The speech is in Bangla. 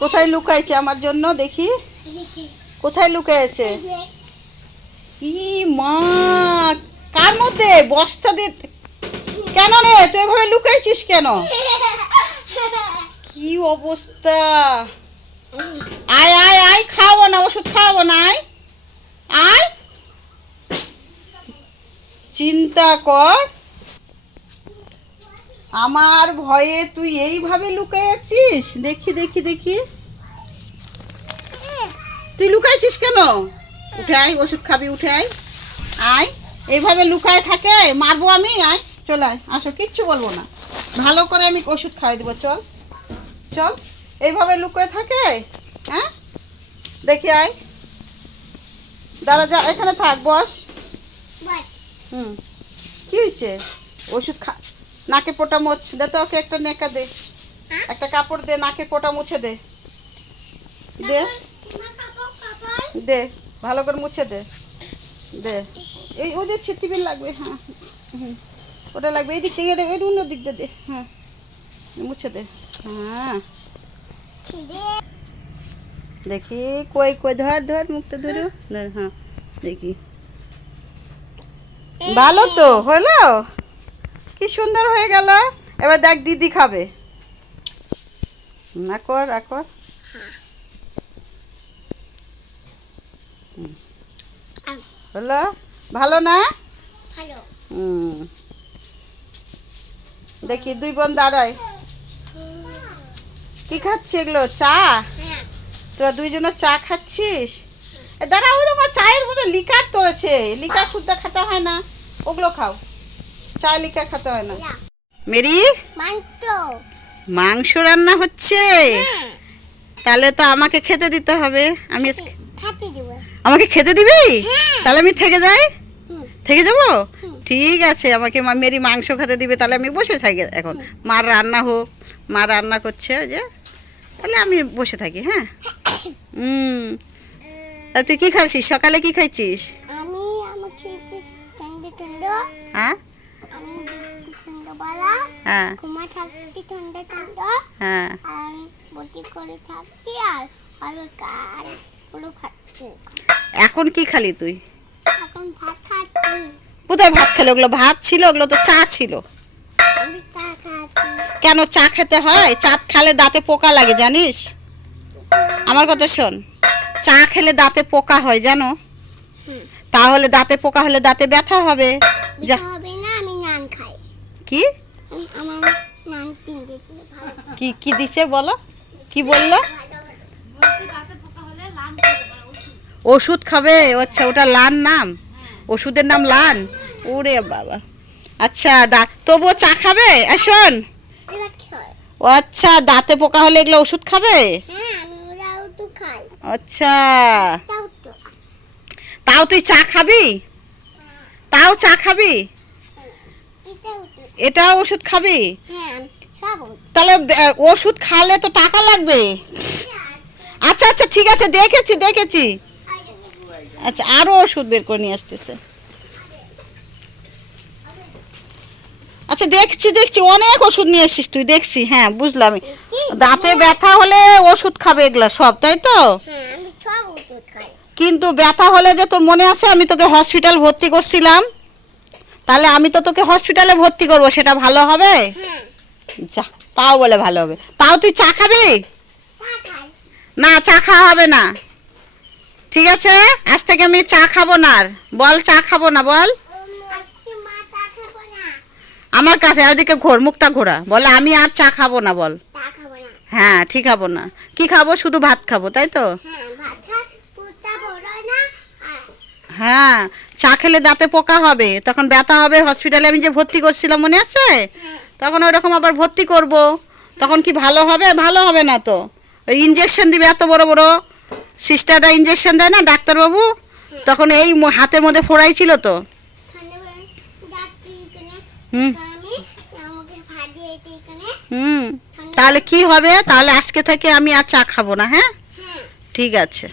কোথায় লুকাইছে আমার জন্য দেখি, কোথায় লুকাইছে? ই মা, কার মধ্যে? বস্তা দিয়ে? কেন রে তুই এভাবে লুকাইছিস কেন? কি অবস্থা! আয় আয় আয়, খাওয়াবো না, ওষুধ খাওয়াবো না, আয় আয়। চিন্তা কর, আমার ভয়ে তুই এইভাবে লুকাইছিস। দেখি দেখি দেখি, তুই লুকাইছিস কেন? উঠে আয়, ওষুধ খাবি, উঠে আয়। আয়, এইভাবে লুকায় থাকে, মারবো আমি। আয়, চল আয়, আসো, কিচ্ছু বলবো না, ভালো করে আমি ওষুধ খাওয়াই দেবো। চল চল, এইভাবে লুকিয়ে থাকে। হ্যাঁ, দেখি আয়, দাঁড়া, যা, এখানে থাক, বস। হুম, কি হয়েছে? ওষুধ খা, নাকে পোটা মোছ দে তো, ওকে একটা নেকা দে, একটা কাপড় দে, নাকে পোটা মুছে দে, দে দে, ভালো করে মুছে দে, দে। এই ওই যে ছিটিবিল লাগবে, হ্যাঁ হুম, ওটা লাগবে, এই দিক থেকে দে, এই অন্য দিক দিয়ে দে, হ্যাঁ মুছে দে। হ্যাঁ, দেখি, কই কই, ধর ধর, মুখটা ধরো, ধর, হ্যাঁ দেখি, ভালো তো হলো, কি সুন্দর হয়ে গেল। এবার দেখ, দিদি খাবে, না কর, কর। হলো, ভালো না? দেখি, দুই বোন দাঁড়ায়, কি খাচ্ছি এগুলো? চা? তোরা দুইজনে চা খাচ্ছিস? দাঁড়া, ওরকম চায়ের মধ্যে লিকার তো আছে, লিকার শুদ্ধ খেতে হয় না, ওগুলো খাও, চা লিকার খেতে হয় না। মেরি, মাংস রান্না হচ্ছে, তাহলে তো আমাকে খেতে দিতে হবে। আমি আমাকে খেতে দিবি? তাহলে আমি থেকে যাই, থেকে যাবো? ঠিক আছে, আমাকে মেরি মাংস খেতে দিবে, তাহলে আমি বসে থাকি এখন। মার রান্না হোক, মা রান্না করছে ওই যে, তাহলে আমি বসে থাকি। হ্যাঁ, তা তুই কি খাচ্ছিস? সকালে কি খাইছিস? হ্যাঁ, হ্যাঁ, হ্যাঁ, এখন কি খালি তুই? কোথায় ভাত খেলে? ওগুলো ভাত ছিল? ওগুলো তো চা ছিল। কেন চা খেতে হয়? চা খেলে দাঁতে পোকা লাগে, জানিস? আমার কথা শোন, চা খেলে দাঁতে পোকা হয়, জানো? তাহলে দাঁতে পোকা হলে দাঁতে ব্যথা হবে। কি কি কি দিছে বলো, কি বললো? ওষুধ খাবে? আচ্ছা, ওটা লান নাম, ওষুধের নাম লান? ওরে বাবা, আচ্ছা, তবুও চা খাবে? শোন, ও আচ্ছা, দাঁতে পোকা হলে এগুলো ওষুধ খাবে? আচ্ছা, তাও তুই চা খাবি? তাও চা খাবি? এটাও ওষুধ খাবি? তাহলে ওষুধ খালে তো টাকা লাগবে। আচ্ছা আচ্ছা, ঠিক আছে, দেখেছি দেখেছি। আচ্ছা, আরো ওষুধ বের করে নিয়ে আসতেছে। আচ্ছা, দেখছি দেখছি, অনেক ওষুধ নিয়ে এসছিস তুই, দেখছি। হ্যাঁ, বুঝলাম। দাঁতে ব্যথা হলে ওষুধ খাবে এগুলা সব, তাই তো? কিন্তু ব্যথা হলে যে, তোর মনে আছে আমি তোকে হসপিটাল ভর্তি করছিলাম? তাহলে আমি তো তোকে হসপিটালে ভর্তি করবো, সেটা ভালো হবে? যা, তাও বলে ভালো হবে। তাও তুই চা খাবি? না, চা খাওয়া হবে না, ঠিক আছে? আজ থেকে আমি চা খাবো না আর। বল, চা খাবো না, বল। আমার কাছে ওদিকে ঘোর, মুখটা ঘোরা, বলে আমি আর চা খাবো না, বল। হ্যাঁ, ঠিক খাবো না। কি খাবো? শুধু ভাত খাবো, তাই তো? হ্যাঁ, চা খেলে দাঁতে পোকা হবে, তখন ব্যথা হবে। হসপিটালে আমি যে ভর্তি করছিলাম, মনে আছে? তখন ওইরকম আবার ভর্তি করব, তখন কি ভালো হবে? ভালো হবে না তো। ওই ইঞ্জেকশন দিবে, এত বড় বড় সিস্টাররা ইঞ্জেকশন দেয় না, ডাক্তারবাবু? তখন এই হাতের মধ্যে ফোড়াই ছিল তো। হুম হুম, তাহলে কি হবে? তাহলে আজকে থেকে আমি আর চা খাবো না। হ্যাঁ, ঠিক আছে।